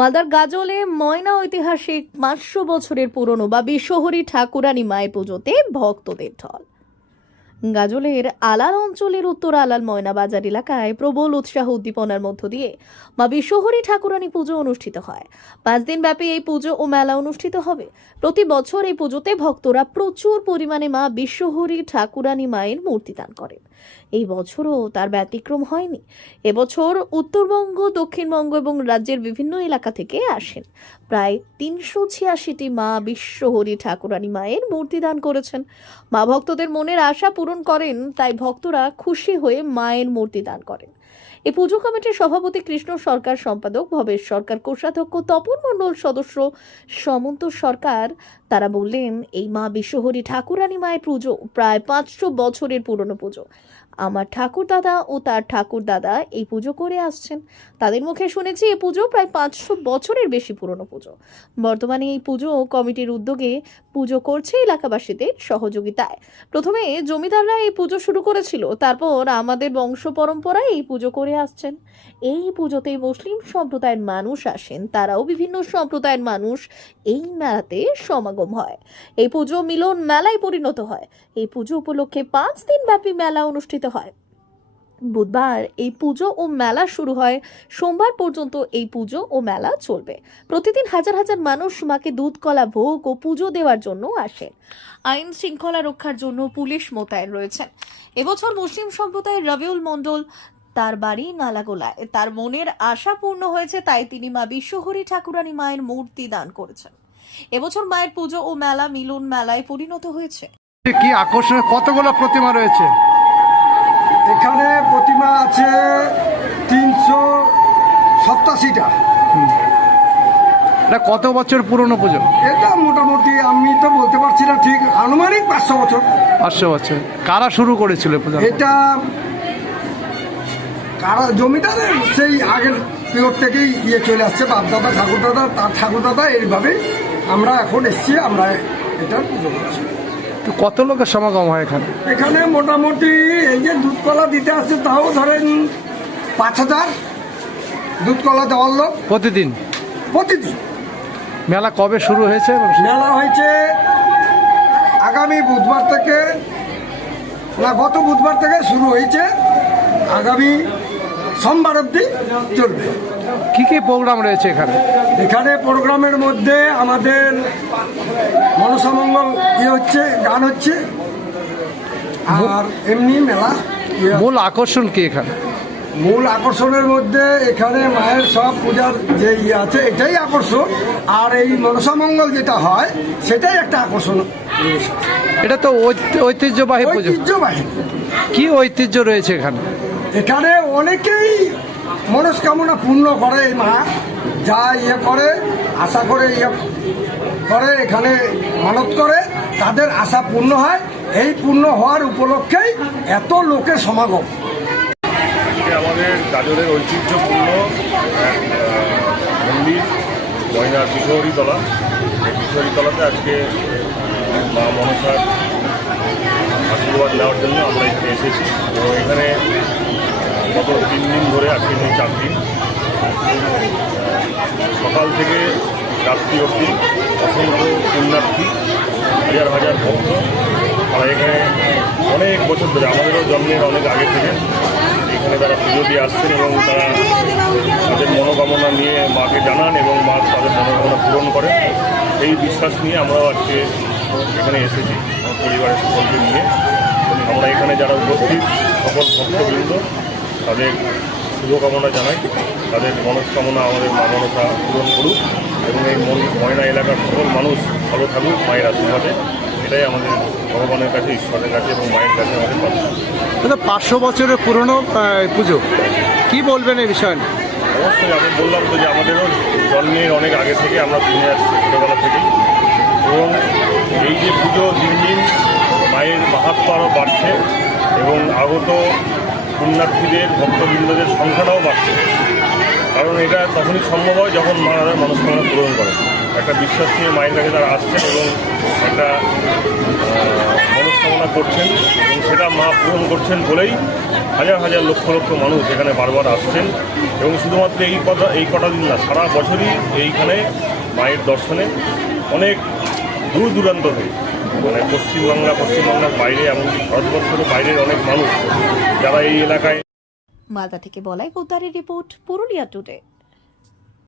মালদার গাজলে ময়না ঐতিহাসিক পাঁচশো বছরের পুরনো বা বিশ্বহরী ঠাকুরানী মায়ের পুজোতে ভক্তদের ঢল। গাজলের আলাল অঞ্চলের উত্তর আলাল ময়না বাজার এলাকায় প্রবল উৎসাহ উদ্দীপনার মধ্য দিয়ে মা বিশ্বহরী ঠাকুরানী পুজো অনুষ্ঠিত হয়। পাঁচ দিন ব্যাপী এই পুজো ও মেলা অনুষ্ঠিত হবে। প্রতি বছর এই পুজোতে ভক্তরা প্রচুর পরিমাণে মা বিশ্বহরী ঠাকুরানী মায়ের মূর্তি দান করেন। এই বছরও তার ব্যতিক্রম হয়নি। এবছর উত্তরবঙ্গ, দক্ষিণবঙ্গ এবং রাজ্যের বিভিন্ন এলাকা থেকে আসেন। প্রায় তিনশো ছিয়াশিটি মা বিশ্বহরি ঠাকুরানী মায়ের মূর্তি দান করেছেন। মা ভক্তদের মনের আশা পূরণ করেন, তাই ভক্তরা খুশি হয়ে মায়ের মূর্তি দান করেন। এই পুজো কমিটির সভাপতি কৃষ্ণ সরকার সম্পাদক, ভবেশ সরকার কোষাধ্যক্ষ, তপন মণ্ডল সদস্য সমন্ত সরকার, তারা বললেন, এই মা বিশ্বহরী ঠাকুরানী মায়ের পুজো প্রায় পাঁচশো বছরের পুরনো পুজো। আমার ঠাকুর দাদা ও তার ঠাকুর দাদা এই পুজো করে আসছেন। তাদের মুখে শুনেছি এই পুজো প্রায় পাঁচশো বছরের বেশি পুরনো পুজো। বর্তমানে এই পুজো কমিটির উদ্যোগে পুজো করছে এলাকাবাসীদের সহযোগিতায়। প্রথমে জমিদাররা এই পুজো শুরু করেছিল, তারপর আমাদের বংশ পরম্পরায় এই পুজো করে আসছেন। এই পুজোতে মুসলিম সম্প্রদায়ের মানুষ আসেন, তারাও বিভিন্ন সম্প্রদায়ের মানুষ এই মেলাতে সমাগম হয়। এই পুজো মিলন মেলায় পরিণত হয়। এই পুজো উপলক্ষে পাঁচ দিন ব্যাপী মেলা অনুষ্ঠিত হয়। বুধবার এই পুজো ও মেলা শুরু হয়। সোমবার পর্যন্ত এই পুজো ও মেলা চলবে। প্রতিদিন হাজার হাজার মানুষ মাকে দুধ, কলা, ভোগ ও পুজো দেওয়ার জন্য আসেন আইন শৃঙ্খলা রক্ষার জন্য পুলিশ মোতায়েন রয়েছেন। এবছর মুসলিম সম্প্রদায়ের রবিউল মণ্ডল তার বাড়ি নালাগোলায়। তার মনের আশা পূর্ণ হয়েছে, তাই তিনি মা বিশ্বহরী ঠাকুরানী মায়ের মূর্তি দান করেছেন। এবছর মায়ের পুজো ও মেলা মিলন মেলায় পরিণত হয়েছে। কি আকর্ষণীয়? কতগুলো প্রতিমা রয়েছে? এখানে প্রতিমা আছে তিনশো সপ্তাশিটা এটা কত বছর পুরনো পুজো? এটা মোটামুটি আমি তো বলতে পারছি না ঠিক আনুমানিক পাঁচশো বছর। পাঁচশো বছর। কারা শুরু করেছিল পূজা এটা কারা জমিদারের সেই আগের পিরিয়ড থেকেই ইয়ে চলে আসছে বাপদাদা ঠাকুরদাদা তার ঠাকুরদাদা এইভাবেই আমরা এখন এসছি আমরা এটা পুজো করছি। কত লোকের সমাগম হয় এখানে? এখানে মোটামুটি এই যে দুধ কলা দিতে আসছে তাও ধরেন পাঁচ হাজার। দুধ কলা দেওয়ার লোক প্রতিদিন? প্রতিদিন। মেলা কবে শুরু হয়েছে? মেলা হয়েছে আগামী বুধবার থেকে না গত বুধবার থেকে শুরু হয়েছে। আগামী সোমবার অবধি চলবে। কি কি প্রোগ্রাম রয়েছে এখানে? এখানে প্রোগ্রামের মধ্যে আমাদের মনসামঙ্গল ইয়ে হচ্ছে গান হচ্ছে আর এমনি মেলা ইয়ে মূল আকর্ষণ কি এখানে? মূল আকর্ষণের মধ্যে এখানে মায়ের সব পূজার যে ইয়ে আছে এটাই আকর্ষণ। আর এই মনসামঙ্গল যেটা হয় সেটাই একটা আকর্ষণ এটা তো ঐত- ঐতিহ্যবাহী ঐতিহ্যবাহী। কি ঐতিহ্য রয়েছে এখানে? এখানে অনেকেই মনস্কামনা পূর্ণ করে এই মা। যা ইয়ে করে, আশা করে ইয়ে করে, এখানে মানত করে, তাদের আশা পূর্ণ হয়। এই পূর্ণ হওয়ার উপলক্ষেই এত লোকের সমাগম। আমাদের গাজরের ঐতিহ্যপূর্ণ মন্দির, ময়নার কিশোরীতলা। এই কিশোরীতলাতে আজকে মা মনসার আশীর্বাদ নেওয়ার জন্য আমরা এসেছি। এবং এখানে গত তিন দিন ধরে আজকে নিয়ে চার দিন সকাল থেকে রাত্রি অবধি অসংখ্য পুণ্যার্থী, হাজার হাজার ভক্ত। তারা এখানে অনেক বছর ধরে, আমাদেরও জন্মের অনেক আগে থেকে। এখানে তারা পুজো দিয়ে আসছেন এবং তারা তাদের মনোকামনা নিয়ে মাকে জানান এবং মা তাদের মনোকামনা পূরণ করেন। এই বিশ্বাস নিয়ে আমরাও আজকে এখানে এসেছি, পরিবারের সকলকে নিয়ে। আমরা এখানে যারা উপস্থিত, সকল ভক্তবৃন্দ তাদের শুভকামনা জানাই। তাদের মনস্কামনা আমাদের মা মনসা পূরণ করুক এবং এই মন ময়না এলাকার সকল মানুষ ভালো থাকুক মায়ের আশীর্বাদে। এটাই আমাদের ভগবানের কাছে ঈশ্বরের কাছে এবং মায়ের কাছে আমাদের প্রার্থনা। পাঁচশো বছরের পুরনো পুজো। কি বলবেন এই বিষয়ে অবশ্যই আমি বললাম তো যে আমাদেরও জন্মের অনেক আগে থেকে আমরা শুনে আসছি ছোটোবেলা থেকেই। এবং এই যে পুজো দিন দিন মায়ের মাহাত্ম আরও বাড়ছে এবং আগত পুণ্যার্থীদের, ভক্তবৃন্দদের সংখ্যাটাও বাড়ছে। কারণ এটা তখনই সম্ভব হয় যখন মা মনস্কামনা পূরণ করে। একটা বিশ্বাস নিয়ে মায়ের কাছে তারা আসছেন এবং একটা মনস্কামনা করছেন এবং সেটা মা পূরণ করছেন বলেই হাজার হাজার লক্ষ লক্ষ মানুষ এখানে বারবার আসছেন এবং শুধুমাত্র এই কথা এই কটা দিন না, সারা বছরই এইখানে মায়ের দর্শনে অনেক দূর দূরান্ত থেকে মানে পশ্চিমবাংলা, পশ্চিমবাংলার বাইরে, এমনকি ভারতবর্ষের বাইরের অনেক মানুষ যারা এই এলাকায় মালদা থেকে বলাই পোদ্দারের রিপোর্ট পুরুলিয়া টুডে।